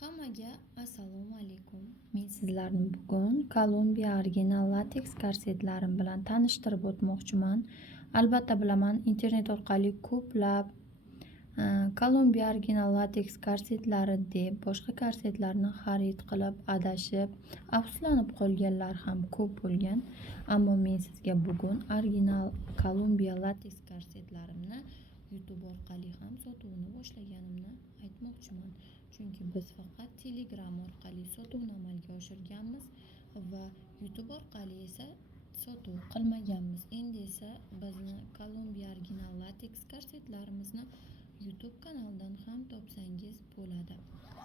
Hammaga assalomu alaykum. Men sizlarni bugun Kolumbiya original lateks korsetlarim bilan tanishtirib o'tmoqchiman. Albatta bilaman, internet orqali ko'plab Kolumbiya original lateks korsetlari deb boshqa korsetlarni xarid qilib adashib, afsuslanib qolganlar ham ko'p bo'lgan. Ammo men sizga bugun original Kolumbiya lateks korsetlarimni YouTube orqali ham sotuvini boshlaganimni aytmoqchiman. Chunki biz faqat Telegram orqali sotuvni amalga oshirganmiz va YouTube orqali esa sotuv qilmaganmiz. Endi esa bizni Kolumbiya original lateks korsetlarimizni YouTube kanalidan ham topsangiz bo'ladi.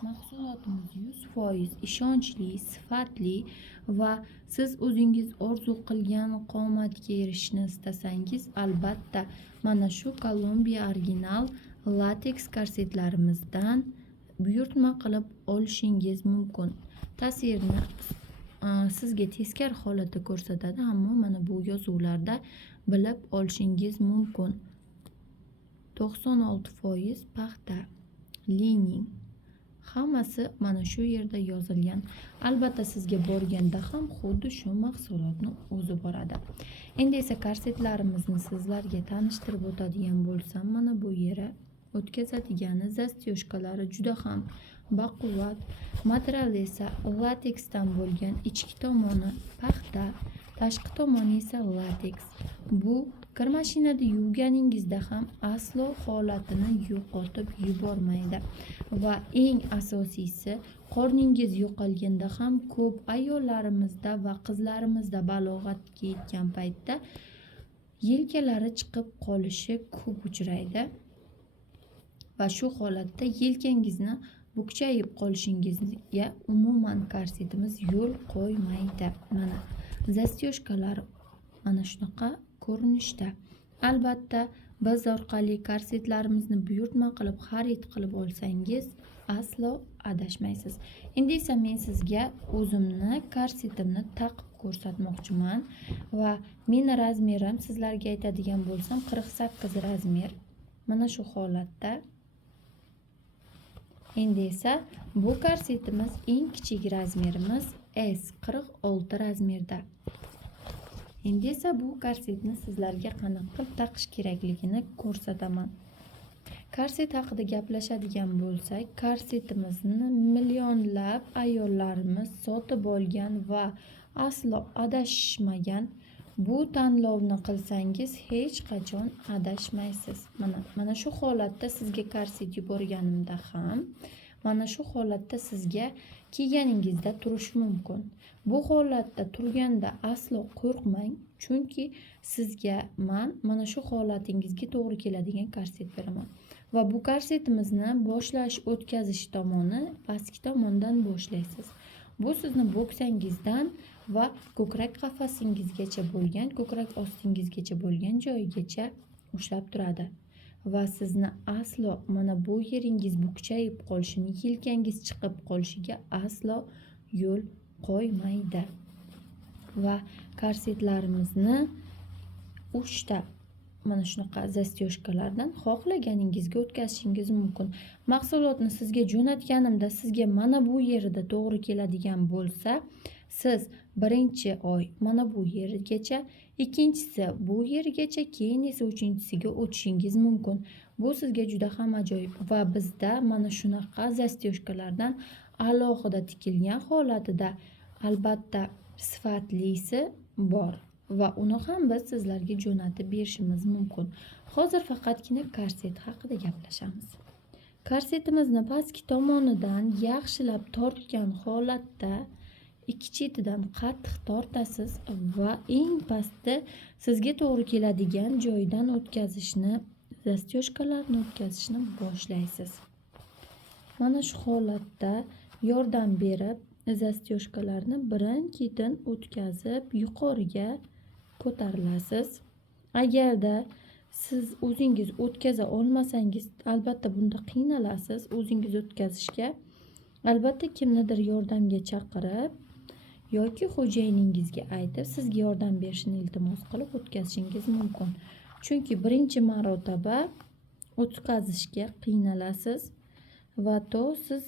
Mahsulotimiz 100% ishonchli, sifatli va siz o'zingiz orzu qilgan qomatga erishishni istasangiz, albatta mana shu Kolumbiya original lateks korsetlarimizdan buyurtma qilib olishingiz mumkin. Ta'sirni sizga teskari holatda ko'rsatadi, ammo mana bu yozuvlarda bilib olishingiz mumkin. 96% paxta, lining, hammasi mana shu yerda yozilgan. Albatta sizga borganda ham xuddi shu mahsulotni o'zi boradi. Endi esa korsetlarimizni sizlarga tanishtirib o'tadigan bo'lsam, mana bu yeri o'tkazadigani zastyoshkalari juda ham baquvvat. Material esa lateksdan bo'lgan, ichki tomoni paxta, tashqi tomoni esa lateks. Bu kir mashinada yuvganingizda ham aslo holatini yo'qotib yubormaydi va eng asosiysi, qorningiz yo'qolganda ham ko'p ayollarimizda va qizlarimizda balog'atga yetgan paytda yelkalari chiqib qolishi ko'p uchraydi. Va shu holatda yelkangizni bukchayib qolishingizga umuman korsetimiz yo'l qo'ymaydi. Mana zastyoshkalar mana shunaqa ko'rinishda. Albatta biz orqali korsetlarimizni buyurtma qilib xarid qilib olsangiz aslo adashmaysiz. Endi esa men sizga o'zimni korsetimni taqib ko'rsatmoqchiman va meni razmerim sizlarga aytadigan bo'lsam 48 razmer. Mana shu holatda. Endi esa bu korsetimiz eng kichik razmerimiz S46 razmerda. Endi esa bu korsetni sizlarga qanaqa qilib taqish kerakligini ko'rsataman. Korset haqida gaplashadigan bo'lsak, korsetimizni millionlab ayollarimiz sotib olgan va aslo adashmagan. Bu tanlovni qilsangiz hech qachon adashmaysiz. Mana shu holatda sizga korset yuborganimda ham mana shu holatda sizga kiyganingizda turishi mumkin. Bu holatda turganda aslo qo'rqmang, chunki sizga mana shu holatingizga to'g'ri keladigan korset beraman. Va bu korsetimizni boshlash, o'tkazish tomoni pastki tomondan boshlaysiz. Bu sizni bo'ksangizdan va ko'krak qafasingizgacha bo'lgan, ko'krak ostingizgacha bo'lgan joyigacha ushlab turadi. Va sizni aslo mana bu yeringiz bukchayib qolishini, yelkangiz chiqib qolishiga aslo yo'l qo'ymaydi. Va korsetlarimizni 3 ta mana shunaqa zastyoshkalardan xohlaganingizga o'tkazishingiz mumkin. Mahsulotni sizga jo'natganimda sizga mana bu yerida to'g'ri keladigan bo'lsa, siz birinchi oy mana bu yergacha, ikkinchisi bu yergacha, keyin esa uchinchisiga o'tishingiz mumkin. Bu sizga juda ham ajoyib va bizda mana shunaqa zastyoshkalardan alohida tikilgan holatida albatta sifatlisi bor va uni ham biz sizlarga jo'natib berishimiz mumkin. Hozir faqatgina korset haqida gaplashamiz. Korsetimizni pastki tomonidan yaxshilab tortgan holatda ikki chetidan qattiq tortasiz va eng pastda sizga to'g'ri keladigan joydan o'tkazishni, zastyoshkalarni o'tkazishni boshlaysiz. Mana shu holatda yordam berib, zastyoshkalarni birin-ketin o'tkazib yuqoriga ko'tarilasiz. Agarda siz o'zingiz o'tkaza olmasangiz, albatta bunda qiynalasiz o'zingiz o'tkazishga. Albatta kimnidir yordamga chaqirib yoki xo'jayiningizga aytib sizga yordam berishini iltimos qilib o'tkazishingiz mumkin. Chunki birinchi marotaba o'tkazishga qiynalasiz va to siz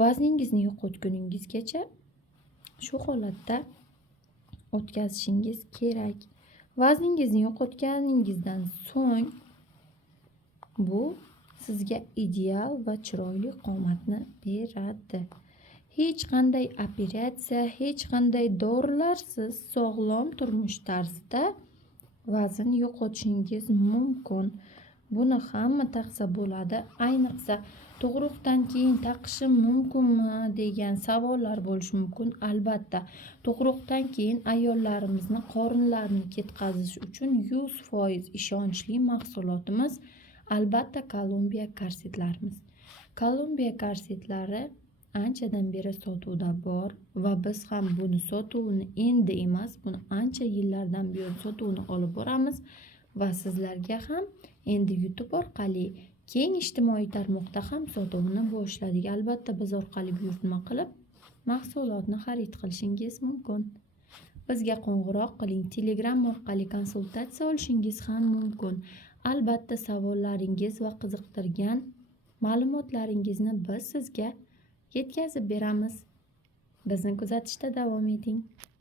vazningizni yo'qotguningizgacha shu holatda o'tkazishingiz kerak. Vazningizni yo'qotganingizdan so'ng bu sizga ideal va chiroyli qomatni beradi. Hech qanday operatsiya, hech qanday dorilarsiz sog'lom turmush tarzida vazn yo'qotishingiz mumkin. Buni hamma taqsa bo'ladi. Ayniqsa tug'ruqdan keyin taqishim mumkinmi degan savollar bo'lishi mumkin. Albatta, tug'ruqdan keyin ayollarimizni qorinlarini ketkazish uchun 100% ishonchli mahsulotimiz albatta Kolumbiya korsetlarimiz. Kolumbiya korsetlari anchadan beri sotuvda bor va biz ham buni sotuvini endi emas, buni ancha yillardan buyon sotuvini olib boramiz va sizlarga ham endi YouTube orqali keng ijtimoiy tarmoqda ham sotuvini boshladik. Albatta biz orqali buyurtma qilib mahsulotni xarid qilishingiz mumkin. Bizga qo'ng'iroq qiling, Telegram orqali konsultatsiya olishingiz ham mumkin. Albatta savollaringiz va qiziqtirgan ma'lumotlaringizni biz sizga yetkazib beramiz. Bizni kuzatishda davom eting.